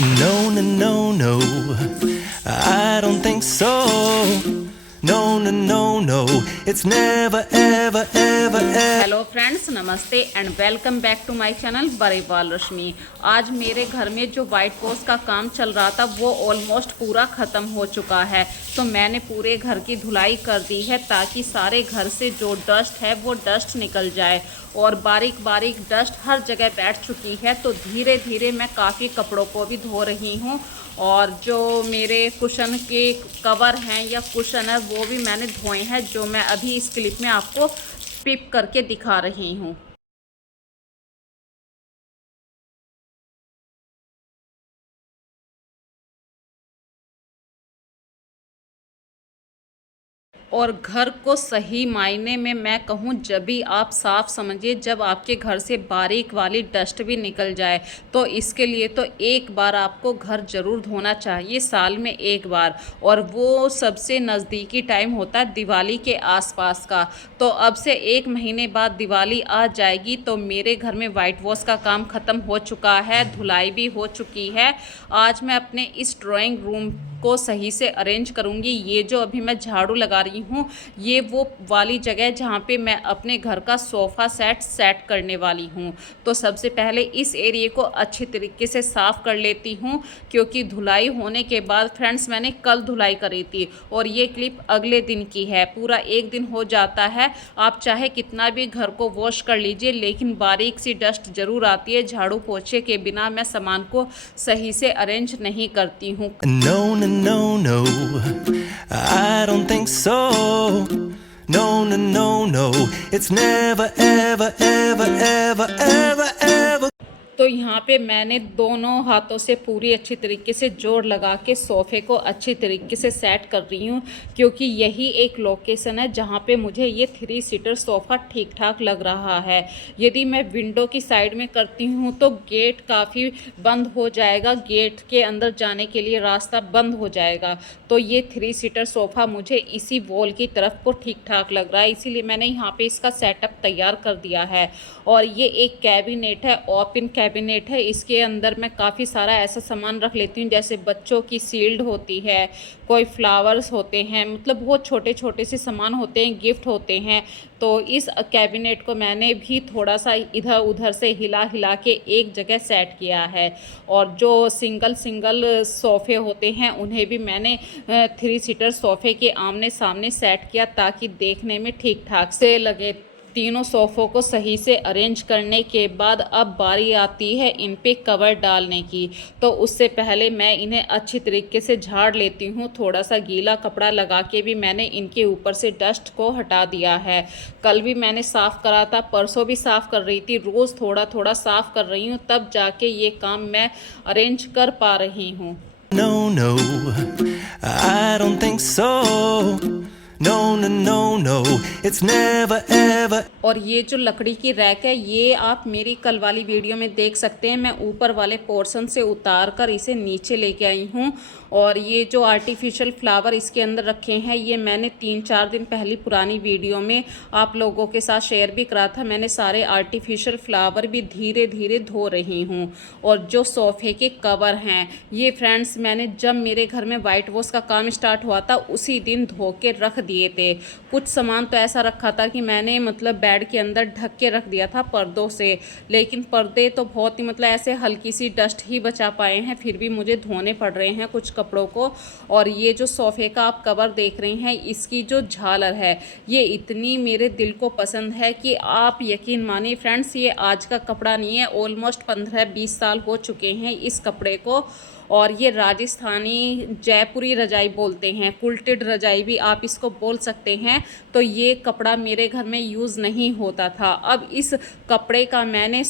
No, no, no, no, I don't think so. No, no, no, no, it's never, ever, ever, ever. Hello friends, नमस्ते and welcome back to my channel Bariwal Rashmi. आज मेरे घर में जो white wash का काम चल रहा था वो ऑलमोस्ट पूरा ख़त्म हो चुका है। तो मैंने पूरे घर की धुलाई कर दी है ताकि सारे घर से जो डस्ट है वो डस्ट निकल जाए और बारीक बारीक डस्ट हर जगह बैठ चुकी है। तो धीरे धीरे मैं काफ़ी कपड़ों को भी धो रही हूँ और जो मेरे कुशन के कवर हैं या कुशन है वो भी मैंने धोए हैं, जो मैं अभी इस क्लिप में आपको पिप करके दिखा रही हूँ। और घर को सही मायने में मैं कहूँ जब भी आप साफ समझिए, जब आपके घर से बारीक वाली डस्ट भी निकल जाए। तो इसके लिए तो एक बार आपको घर ज़रूर धोना चाहिए, साल में एक बार, और वो सबसे नज़दीकी टाइम होता है दिवाली के आसपास का। तो अब से 1 महीने बाद दिवाली आ जाएगी तो मेरे घर में वाइट वॉश का काम ख़त्म हो चुका है, धुलाई भी हो चुकी है। आज मैं अपने इस ड्राइंग रूम को सही से अरेंज करूँगी। ये जो अभी मैं झाड़ू लगा रही हूँ ये वो वाली जगह है जहाँ पे मैं अपने घर का सोफ़ा सेट करने वाली हूँ। तो सबसे पहले इस एरिया को अच्छे तरीके से साफ़ कर लेती हूँ, क्योंकि धुलाई होने के बाद फ्रेंड्स मैंने कल धुलाई करी थी और ये क्लिप अगले दिन की है। पूरा 1 दिन हो जाता है। आप चाहे कितना भी घर को वॉश कर लीजिए लेकिन बारीक सी डस्ट ज़रूर आती है। झाड़ू पोछे के बिना मैं सामान को सही से अरेंज नहीं करती हूँ। No, no, no, no, I don't think so. No, no, no, no, it's never, ever, ever, ever, ever, ever. तो यहाँ पे मैंने दोनों हाथों से पूरी अच्छी तरीके से जोर लगा के सोफ़े को अच्छी तरीके से सेट कर रही हूँ, क्योंकि यही एक लोकेशन है जहाँ पे मुझे ये 3 सीटर सोफ़ा ठीक ठाक लग रहा है। यदि मैं विंडो की साइड में करती हूँ तो गेट काफ़ी बंद हो जाएगा, गेट के अंदर जाने के लिए रास्ता बंद हो जाएगा। तो ये 3 सीटर सोफ़ा मुझे इसी वॉल की तरफ को ठीक ठाक लग रहा है, इसीलिए मैंने यहाँ पे इसका सेटअप तैयार कर दिया है। और ये एक कैबिनेट है, ओपन कैबिनेट है। इसके अंदर मैं काफ़ी सारा ऐसा सामान रख लेती हूँ जैसे बच्चों की शील्ड होती है, कोई फ्लावर्स होते हैं, मतलब बहुत छोटे छोटे से सामान होते हैं, गिफ्ट होते हैं। तो इस कैबिनेट को मैंने भी थोड़ा सा इधर उधर से हिला हिला के एक जगह सेट किया है। और जो सिंगल सिंगल सोफ़े होते हैं उन्हें भी मैंने 3 सीटर सोफ़े के आमने सामने सेट किया ताकि देखने में ठीक ठाक से लगे। तीनों सोफ़ों को सही से अरेंज करने के बाद अब बारी आती है इन पे कवर डालने की। तो उससे पहले मैं इन्हें अच्छी तरीके से झाड़ लेती हूँ। थोड़ा सा गीला कपड़ा लगा के भी मैंने इनके ऊपर से डस्ट को हटा दिया है। कल भी मैंने साफ़ करा था, परसों भी साफ़ कर रही थी, रोज़ थोड़ा थोड़ा साफ़ कर रही हूँ, तब जाके ये काम मैं अरेंज कर पा रही हूँ। No, no, I don't think so. No, no, no, no, it's never, ever. और ये जो लकड़ी की रैक है ये आप मेरी कल वाली वीडियो में देख सकते हैं। मैं ऊपर वाले पोर्शन से उतार कर इसे नीचे लेके आई हूँ। और ये जो आर्टिफिशियल फ्लावर इसके अंदर रखे हैं ये मैंने 3-4 दिन पहली पुरानी वीडियो में आप लोगों के साथ शेयर भी करा था। मैंने सारे आर्टिफिशियल फ्लावर भी धीरे धीरे धो रही हूँ। और जो सोफ़े के कवर हैं ये फ्रेंड्स मैंने जब मेरे घर में वाइट वॉश का काम स्टार्ट हुआ था उसी दिन धो के रख दिए थे। कुछ सामान तो ऐसा रखा था कि मैंने मतलब बेड के अंदर ढक के रख दिया था पर्दों से, लेकिन पर्दे तो बहुत ही मतलब ऐसे हल्की सी डस्ट ही बचा पाए हैं, फिर भी मुझे धोने पड़ रहे हैं कुछ कपड़ों को। और ये जो सोफ़े का आप कवर देख रहे हैं इसकी जो झालर है ये इतनी मेरे दिल को पसंद है कि आप यकीन मानिए फ्रेंड्स, ये आज का कपड़ा नहीं है, ऑलमोस्ट 15-20 साल हो चुके हैं इस कपड़े को। और ये राजस्थानी जयपुरी रजाई बोलते हैं, कुल्टेड रजाई भी आप इसको बोल सकते हैं। तो ये कपड़ा मेरे घर में यूज़ नहीं होता था। अब इस कपड़े का मैंने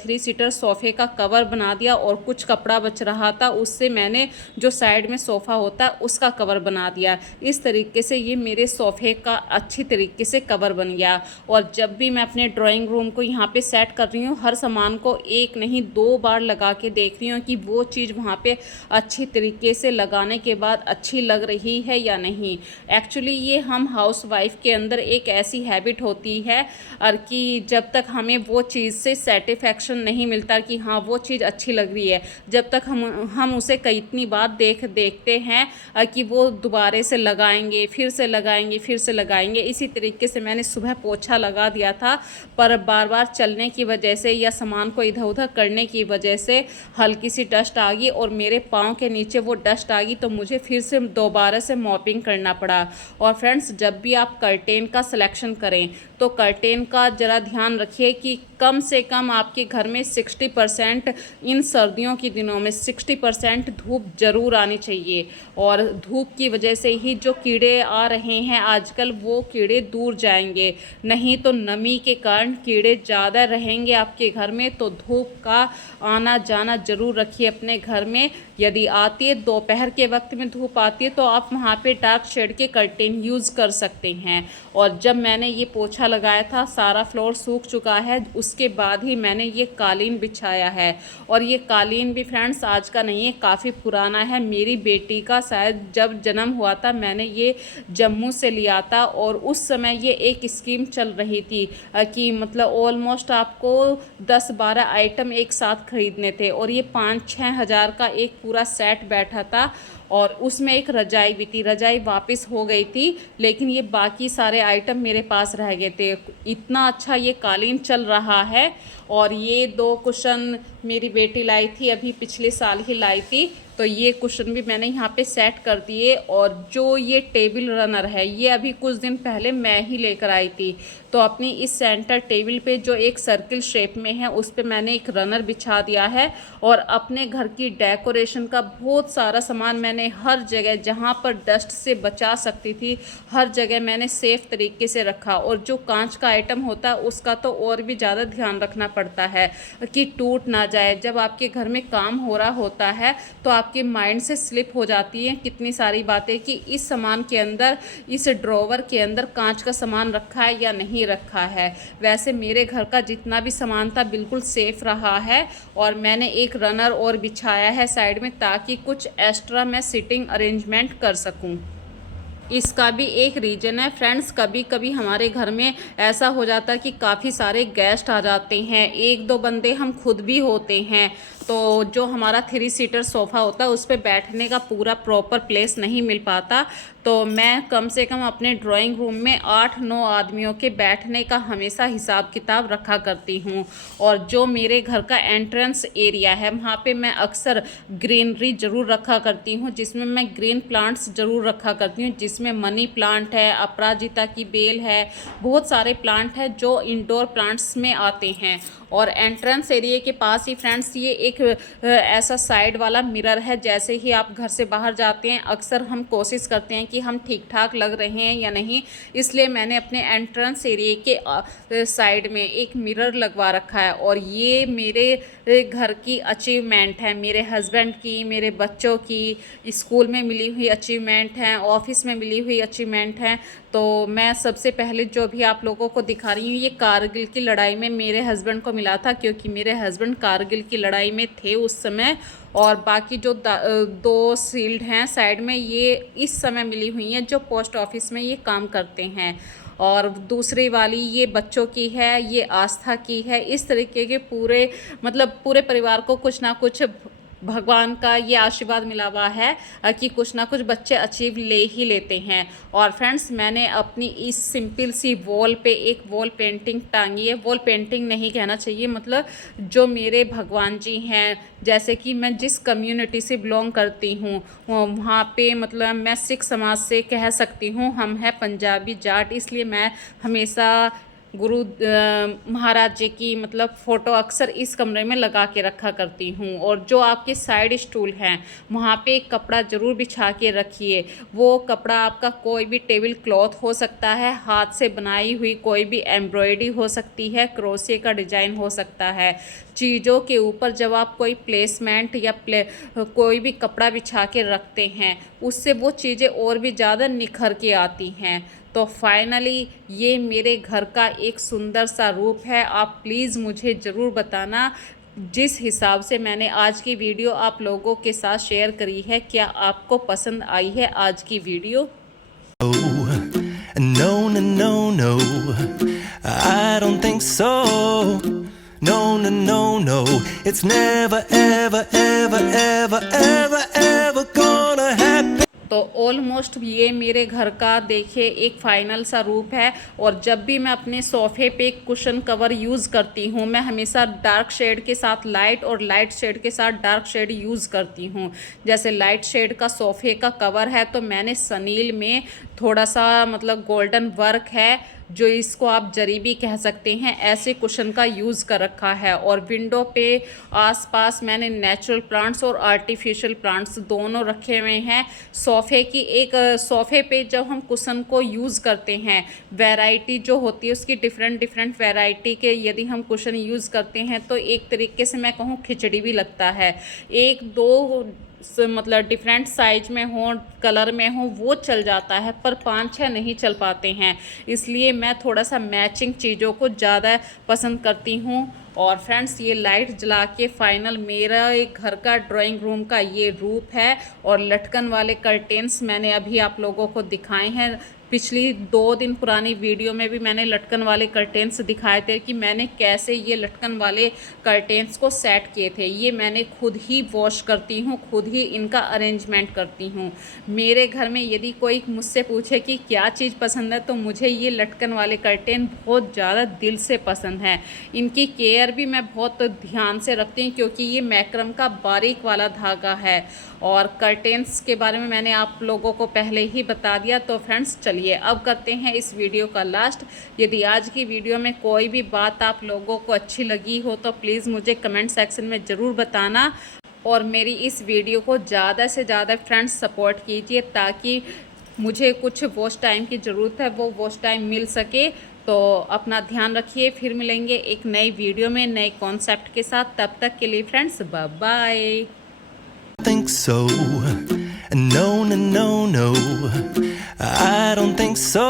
3 सीटर सोफ़े का कवर बना दिया और कुछ कपड़ा बच रहा था उससे मैंने जो साइड में सोफ़ा होता है उसका कवर बना दिया। इस तरीके से ये मेरे सोफ़े का अच्छी तरीके से कवर बन गया। और जब भी मैं अपने ड्राइंग रूम को यहाँ पे सेट कर रही हूँ हर सामान को 1 नहीं 2 बार लगा के देख रही हूँ कि वो चीज़ वहाँ पे अच्छी तरीके से लगाने के बाद अच्छी लग रही है या नहीं। एक्चुअली ये हम हाउसवाइफ के अंदर एक ऐसी हैबिट होती है और कि जब तक हमें वो चीज़ से सेटिस्फेक्शन नहीं मिलता कि हाँ वो चीज़ अच्छी लग रही है, जब तक हम उसे कितनी बार देखते हैं कि वो दोबारे से लगाएंगे, फिर से लगाएंगे, फिर से लगाएंगे। इसी तरीके से मैंने सुबह पोछा लगा दिया था, पर बार बार चलने की वजह से या सामान को इधर उधर करने की वजह से हल्की सी डस्ट आ गई और मेरे पाँव के नीचे वो डस्ट आ गई, तो मुझे फिर से दोबारा से मॉपिंग करना पड़ा। और फ्रेंड्स, जब भी आप कर्टेन का सिलेक्शन करें तो कर्टेन का ज़रा ध्यान रखिए कि कम से कम आपके घर में 60% इन सर्दियों के दिनों में 60% धूप ज़रूर आनी चाहिए। और धूप की वजह से ही जो कीड़े आ रहे हैं आजकल, वो कीड़े दूर जाएंगे। नहीं तो नमी के कारण कीड़े ज़्यादा रहेंगे आपके घर में। तो धूप का आना जाना ज़रूर रखिए अपने घर में। यदि आती है दोपहर के वक्त में धूप आती है तो आप वहाँ पे डार्क शेड के कर्टेन यूज़ कर सकते हैं। और जब मैंने ये पोछा लगाया था, सारा फ्लोर सूख चुका है, उसके बाद ही मैंने ये कालीन बिछाया है। और ये कालीन भी फ्रेंड्स आज का नहीं है, काफ़ी पुराना है। मेरी बेटी का शायद जब जन्म हुआ था मैंने ये जम्मू से लिया था, और उस समय ये एक स्कीम चल रही थी कि मतलब ऑलमोस्ट आपको 10-12 आइटम एक साथ खरीदने थे, और ये 5-6 हज़ार का एक पूरा सेट बैठा था। और उसमें एक रजाई भी थी। रजाई वापस हो गई थी, लेकिन ये बाकी सारे आइटम मेरे पास रह गए थे। इतना अच्छा ये कालीन चल रहा है। और ये 2 कुशन मेरी बेटी लाई थी, अभी पिछले साल ही लाई थी, तो ये कुशन भी मैंने यहाँ पे सेट कर दिए। और जो ये टेबल रनर है, ये अभी कुछ दिन पहले मैं ही लेकर आई थी। तो अपनी इस सेंटर टेबल पे जो एक सर्किल शेप में है, उस पे मैंने एक रनर बिछा दिया है। और अपने घर की डेकोरेशन का बहुत सारा सामान मैंने हर जगह जहाँ पर डस्ट से बचा सकती थी, हर जगह मैंने सेफ तरीके से रखा। और जो कांच का आइटम होता है उसका तो और भी ज़्यादा ध्यान रखना पड़ता है कि टूट ना जाए। जब आपके घर में काम हो रहा होता है तो आपके माइंड से स्लिप हो जाती हैं कितनी सारी बातें कि इस सामान के अंदर, इस ड्रॉवर के अंदर कांच का सामान रखा है या नहीं रखा है। वैसे मेरे घर का जितना भी सामान था बिल्कुल सेफ रहा है। और मैंने एक रनर और बिछाया है साइड में, ताकि कुछ एक्स्ट्रा मैं सिटिंग अरेंजमेंट कर सकूं। इसका भी एक रीज़न है फ्रेंड्स, कभी कभी हमारे घर में ऐसा हो जाता है कि काफ़ी सारे गेस्ट आ जाते हैं, 1-2 बंदे हम खुद भी होते हैं, तो जो हमारा 3 सीटर सोफ़ा होता है उस पर बैठने का पूरा प्रॉपर प्लेस नहीं मिल पाता। तो मैं कम से कम अपने ड्राइंग रूम में 8-9 आदमियों के बैठने का हमेशा हिसाब किताब रखा करती हूँ। और जो मेरे घर का एंट्रेंस एरिया है वहाँ पे मैं अक्सर ग्रीनरी ज़रूर रखा करती हूँ, जिसमें मैं ग्रीन प्लांट्स ज़रूर रखा करती हूँ, जिसमें मनी प्लांट है, अपराजिता की बेल है, बहुत सारे प्लांट हैं जो इंडोर प्लांट्स में आते हैं। और एंट्रेंस एरिया के पास ही फ्रेंड्स ये एक ऐसा साइड वाला मिरर है। जैसे ही आप घर से बाहर जाते हैं अक्सर हम कोशिश करते हैं कि हम ठीक ठाक लग रहे हैं या नहीं, इसलिए मैंने अपने एंट्रेंस एरिया के साइड में एक मिरर लगवा रखा है। और ये मेरे घर की अचीवमेंट है, मेरे हस्बैंड की, मेरे बच्चों की, स्कूल में मिली हुई अचीवमेंट हैं, ऑफिस में मिली हुई अचीवमेंट हैं। तो मैं सबसे पहले जो भी आप लोगों को दिखा रही हूँ, ये कारगिल की लड़ाई में मेरे हस्बैंड को मिला था, क्योंकि मेरे हस्बैंड कारगिल की लड़ाई में थे उस समय। और बाकी जो 2 शील्ड हैं साइड में, ये इस समय मिली हुई हैं जो पोस्ट ऑफिस में ये काम करते हैं। और दूसरी वाली ये बच्चों की है, ये आस्था की है। इस तरीके के पूरे मतलब पूरे परिवार को कुछ ना कुछ भगवान का ये आशीर्वाद मिला हुआ है कि कुछ ना कुछ बच्चे अचीव ले ही लेते हैं। और फ्रेंड्स, मैंने अपनी इस सिंपल सी वॉल पे एक वॉल पेंटिंग टांगी है। वॉल पेंटिंग नहीं कहना चाहिए, मतलब जो मेरे भगवान जी हैं, जैसे कि मैं जिस कम्युनिटी से बिलोंग करती हूँ वहाँ पे मतलब मैं सिख समाज से कह सकती हूँ, हम हैं पंजाबी जाट, इसलिए मैं हमेशा गुरु महाराज जी की मतलब फ़ोटो अक्सर इस कमरे में लगा के रखा करती हूँ। और जो आपके साइड स्टूल हैं वहाँ पे एक कपड़ा ज़रूर बिछा के रखिए। वो कपड़ा आपका कोई भी टेबल क्लॉथ हो सकता है, हाथ से बनाई हुई कोई भी एम्ब्रॉयडरी हो सकती है, क्रोशिया का डिज़ाइन हो सकता है। चीज़ों के ऊपर जब आप कोई प्लेसमेंट या कोई भी कपड़ा बिछा के रखते हैं, उससे वो चीज़ें और भी ज़्यादा निखर के आती हैं। तो फाइनली ये मेरे घर का एक सुंदर सा रूप है। आप प्लीज़ मुझे ज़रूर बताना जिस हिसाब से मैंने आज की वीडियो आप लोगों के साथ शेयर करी है, क्या आपको पसंद आई है आज की video? No, no, no, no, I don't think so. No, no, no, no, it's never, ever, ever, ever, ever, ever gonna happen. तो ऑलमोस्ट ये मेरे घर का देखिए एक फाइनल सा रूप है। और जब भी मैं अपने सोफ़े पे कुशन कवर यूज़ करती हूँ, मैं हमेशा डार्क शेड के साथ लाइट और लाइट शेड के साथ डार्क शेड यूज़ करती हूँ। जैसे लाइट शेड का सोफ़े का कवर है तो मैंने सनील में थोड़ा सा मतलब गोल्डन वर्क है, जो इसको आप जरी भी कह सकते हैं, ऐसे कुशन का यूज़ कर रखा है। और विंडो पे आसपास मैंने नेचुरल प्लांट्स और आर्टिफिशियल प्लांट्स दोनों रखे हुए हैं। सोफ़े की एक सोफ़े पे जब हम कुशन को यूज़ करते हैं, वैरायटी जो होती है उसकी डिफरेंट वैरायटी के यदि हम कुशन यूज़ करते हैं तो एक तरीके से मैं कहूँ खिचड़ी भी लगता है। एक दो मतलब डिफरेंट साइज में हो, कलर में हो, वो चल जाता है, पर 5-6 नहीं चल पाते हैं। इसलिए मैं थोड़ा सा मैचिंग चीज़ों को ज़्यादा पसंद करती हूँ। और फ्रेंड्स, ये लाइट जला के फाइनल मेरा एक घर का ड्राइंग रूम का ये रूप है। और लटकन वाले कर्टेन्स मैंने अभी आप लोगों को दिखाए हैं। पिछली 2 दिन पुरानी वीडियो में भी मैंने लटकन वाले कर्टेन्स दिखाए थे कि मैंने कैसे ये लटकन वाले कर्टेन्स को सेट किए थे। ये मैंने खुद ही वॉश करती हूँ, खुद ही इनका अरेंजमेंट करती हूँ। मेरे घर में यदि कोई मुझसे पूछे कि क्या चीज़ पसंद है, तो मुझे ये लटकन वाले कर्टेन बहुत ज़्यादा दिल से पसंद है। इनकी केयर भी मैं बहुत ध्यान से रखती हूँ क्योंकि ये मैक्रम का बारीक वाला धागा है। और कर्टेन्स के बारे में मैंने आप लोगों को पहले ही बता दिया। तो फ्रेंड्स, चलिए अब करते हैं इस वीडियो का लास्ट। यदि आज की वीडियो में कोई भी बात आप लोगों को अच्छी लगी हो तो प्लीज़ मुझे कमेंट सेक्शन में ज़रूर बताना। और मेरी इस वीडियो को ज़्यादा से ज़्यादा फ्रेंड्स सपोर्ट कीजिए ताकि मुझे कुछ वॉच टाइम की ज़रूरत है, वो वॉच टाइम मिल सके। तो अपना ध्यान रखिए, फिर मिलेंगे एक नई वीडियो में नए कॉन्सेप्ट के साथ। तब तक के लिए friends, bye bye. Think so. No, no, no, no, I don't think so.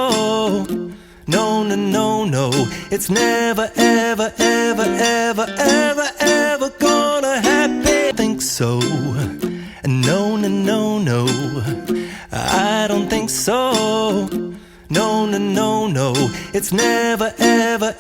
No, no, no, no, it's never, ever, ever, ever, ever, ever gonna happen. Think so. No, no, no, no, I don't think so. No, no, no, no, it's never, ever.